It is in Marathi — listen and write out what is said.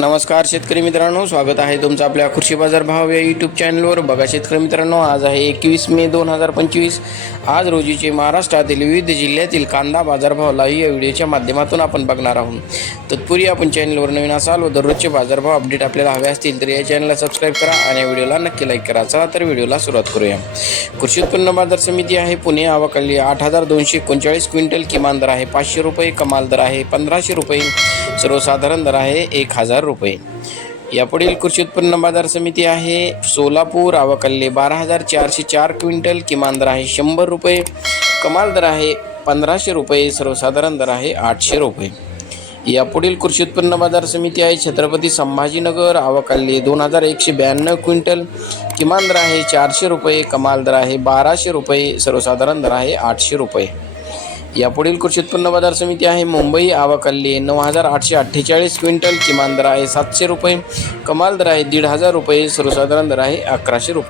नमस्कार शेतकरी मित्रांनो स्वागत आहे तुमचं आपल्या कृषी बाजार भाव या यूट्यूब चॅनलवर बघा शेतकरी मित्रांनो आज आहे एकवीस मे दोन हजार पंचवीस. आज रोजीचे महाराष्ट्रातील विविध जिल्ह्यातील कांदा बाजारभाव या व्हिडिओच्या माध्यमातून आपण बघणार आहोत. तत्पूर्वी आपण चॅनलवर नवीन असाल व दररोजचे बाजारभाव अपडेट आपल्याला हवे असतील तर या चॅनलला सबस्क्राईब करा आणि या व्हिडिओला नक्की लाईक करा. चला तर व्हिडिओला सुरुवात करूया. कृषी उत्पन्न बाजार समिती आहे पुणे. आवकाली आठ हजार दोनशे एकोणचाळीस क्विंटल किमान दर आहे पाचशे रुपये कमाल दर आहे पंधराशे रुपये सर्वसाधारण दर आहे एक हजार रुपये. यापुढील कृषी उत्पन्न बाजार समिती आहे. सोलापूर आवाकल्ले बारा हजार चारशे चार क्विंटल किमान दर आहे शंभर रुपये. कमाल दर आहे पंधराशे रुपये सर्वसाधारण दर आहे आठशे रुपये. यापुढील कृषी उत्पन्न बाजार समिती आहे छत्रपती संभाजीनगर आवाकल्ले दोन हजार एकशे ब्याण्णव क्विंटल किमान दर आहे चारशे रुपये कमाल दर आहे बाराशे रुपये सर्वसाधारण दर आहे आठशे रुपये. यापुढील कृषी उत्पन्न बाजार समिती आहे मुंबई आवाकल्ली. नऊ हजार आठशे अठ्ठेचाळीस क्विंटल किमान दर आहे सातशे रुपये. कमाल दर आहे दीड हजार रुपये. सर्वसाधारण दर आहे अकराशे रुपये.